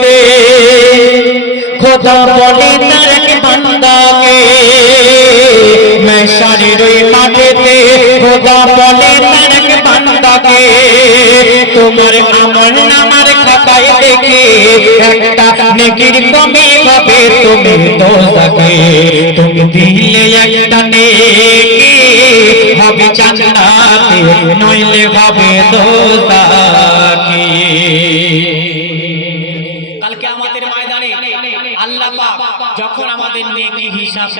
মাটিতে খোদা বলে তার এক বান্দাকে, মেশানের ওই মাটিতে খোদা বলে তার এক বান্দাকে, তোমার আমল নামার খাতায় দেখে একটা নেকির কমে হবে, তুমি দোজাকে, তুমি দিলে একটা নেকি, হবে জান্নাতে, নইলে হবে দোজাকে। হিসাব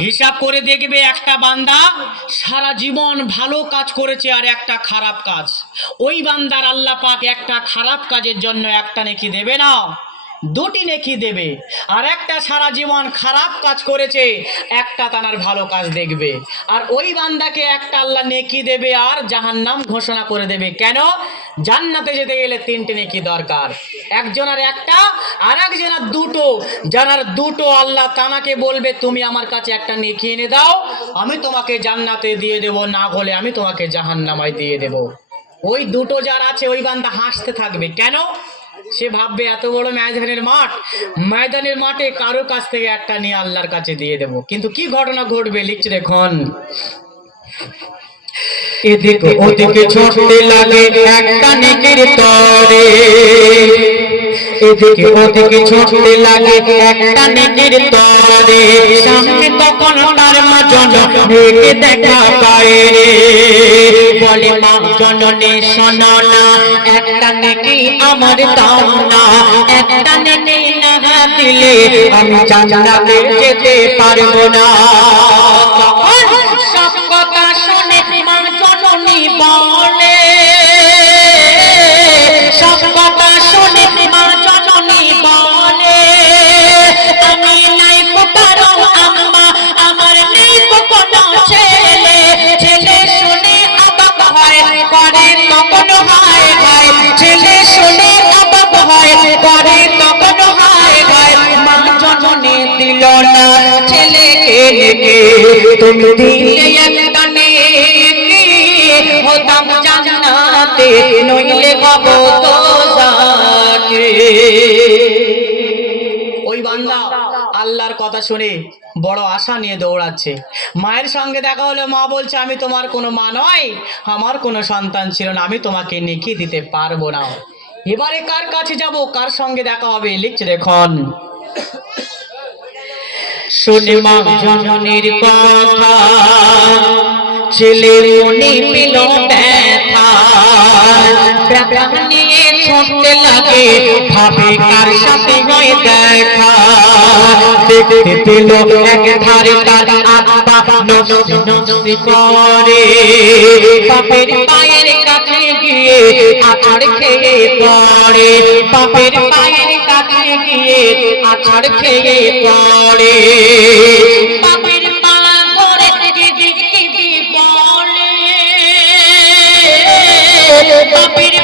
হিসাব করে দেখবে একটা বান্দা সারা জীবন ভালো কাজ করেছে আর একটা খারাপ কাজ। ওই বান্দার আল্লাহ পাক একটা খারাপ কাজের জন্য একটা নেকি দেবে না, দুটি নেকি দেবে। আর একটা সারা জীবন খারাপ কাজ করেছে, একটা তানার ভালো কাজ দেখবে। আর ওই বান্দাকে একটা আল্লাহ নেকি দেবে আর জাহান্নাম ঘোষণা করে দেবে। কেন? জান্নাতে যেতে গেলে তিনটে নেকি দরকার? একজনের একটা, আর একজনের দুটো। যারা দুটো আল্লাহ তানাকে বলবে, তুমি আমার কাছে একটা নেকি এনে দাও, আমি তোমাকে জান্নাতে দিয়ে দেব, না হলে আমি তোমাকে জাহান্নামায় দিয়ে দেব। ওই দুটো যার আছে, ওই বান্দা হাসতে থাকবে। কেন? সে ভাববে, এত বড় ময়দানের মাঠ, ময়দানের মাঠে কারও কাছ থেকে একটা নিয়ে আল্লাহর কাছে দিয়ে দেব। কিন্তু কি ঘটনা ঘটবে, লিখছে দেখুন। এদিক ওদিকে লাগে একটা তরে। এদিকে ওদিকে লাগে একটা নেকের তরে। সামনে তখন মা দেখা পায় রে। বলে, মা জননী শোনো না, একটা নেকি আমার দাও না, একটা নেকি না দিলে আমি জান্নাতে যেতে পারব না। দিল না ছেলেকে তুমি দিলে একটা নেকি হতাম জান্নাতে নইলে হব তো ওই বান্দা আল্লাহর কথা শুনে বড় আশা নিয়ে দৌড়াচ্ছে। মায়ের সঙ্গে দেখা হলো মা বলছে আমি তোমার কোনো মা নয় আমার কোনো সন্তান ছিল না আমি তোমাকে নেকি দিতে পারব না। এবারে কার কাছে যাব কার সঙ্গে দেখা হবে লিখছে দেখুন। শুনে মা জননীর কথা। ছেলে মনে পেল ছুটতে লাগে, ভাবে কার সাথে দেখা। দেখতে পেল এক ধারে তার আত্মা করে। বাপের পায়ের কাছে গিয়ে আছাড় খেয়ে পড়ে। বাপের পায়ের কাছে গিয়ে আছাড় খেয়ে পড়ে। বাপের পা ধরে দিদি দিদি বলে বাপের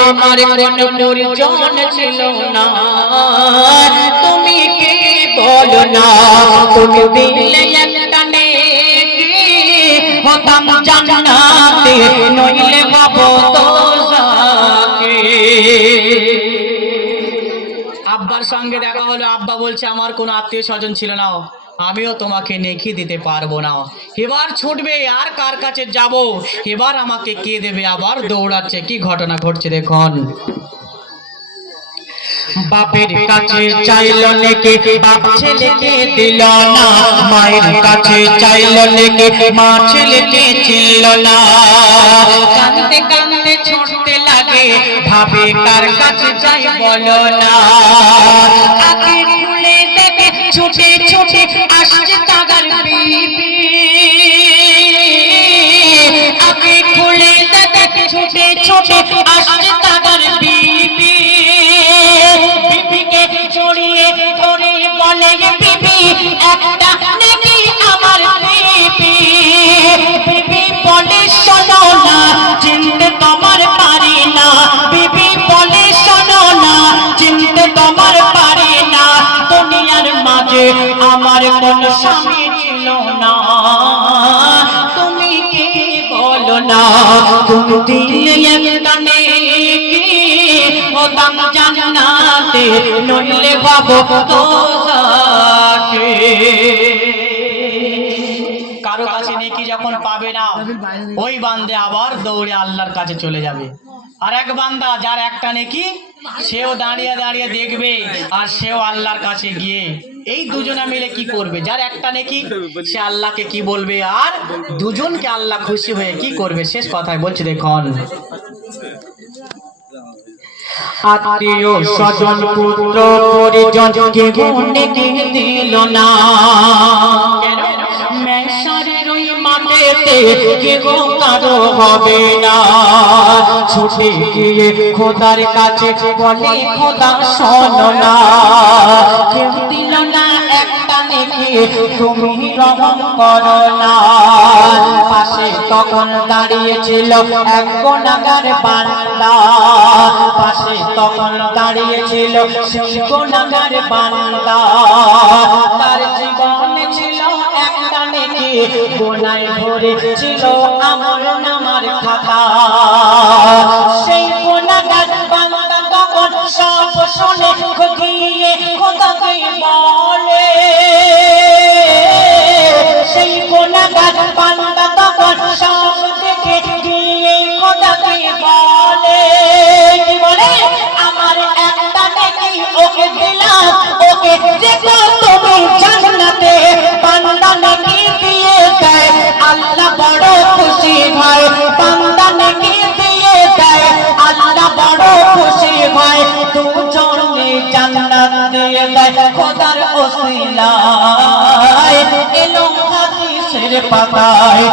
আমার কোন পরিজন ছিল না। তুমি কি বলো না? তুমি দিলে একটা নেকি। হতাম জান্নাতে নইলে হব তো সঙ্গে দেখা হলো আব্বা বলছে আমার কোনো আত্মীয় স্বজন ছিল না আমিও তোমাকে নেকি দিতে পারব না। এবার ছুটবে আর কার কাছে যাব? এবার আমাকে কে দেবে? আবার দৌড়াচ্ছে কি ঘটনা ঘটছে দেখুন। বাপের কাছে চাইল লেকে বাপ ছেলেকে দিল না। মায়ের কাছে চাইল লেকে মা ছেলেকে ছিল না। কান্দতে কান্দতে ছুটতে লাগে, ভাবে কার কাছে যাই বলো না। আগে খুলে দেখে ছুটে ছুটে আসছে তাগার বিবি। আগে খুলে দেখে ছুটে ছুটে আসছে তখন স্বামী ছিল না। তুমি বলো না? তুমি দিলে কারও কাছে নেকি যখন পাবে না, ওই বান্দে আবার দৌড়ে আল্লাহর কাছে চলে যাবে। আর এক বান্দা যার একটা নেকি, সেও দাঁড়িয়ে দাঁড়িয়ে দেখবে আর সেও আল্লাহর কাছে গিয়ে এই দুজনে মিলে কি করবে? যার একটা নেকি, সে আল্লাহকে কি বলবে? আর দুজনকে আল্লাহ খুশি হয়ে কি করবে? শেষ কথায় বলছি, দেখুন। আত্মীয় স্বজন, পুত্র, পরিজন কে দিল না। কেউ কারও হবে না। ছুটে গিয়ে খোদার কাছে বলে, খোদা, শোনো না। কেউ দিল না একটা নেকি তুমি রহম করো না। পাশে তখন দাঁড়িয়েছিল এক গোনাগার বান্দা। পাশে তখন দাঁড়িয়েছিল সেই গোনাগার বান্দা। তার জীবনে গোনায় ভরে ছিল আমার নামার খাতা। সেই গোনাগার বান্দা তখন সব শুনে গিয়ে খোদাকে বলে। সেই গোনাগার বান্দা তখন সব দেখে, গিয়ে খোদাকে বলে। বলে? দেয় খোদার ওসিলায় এলো হাদিসের পাতায়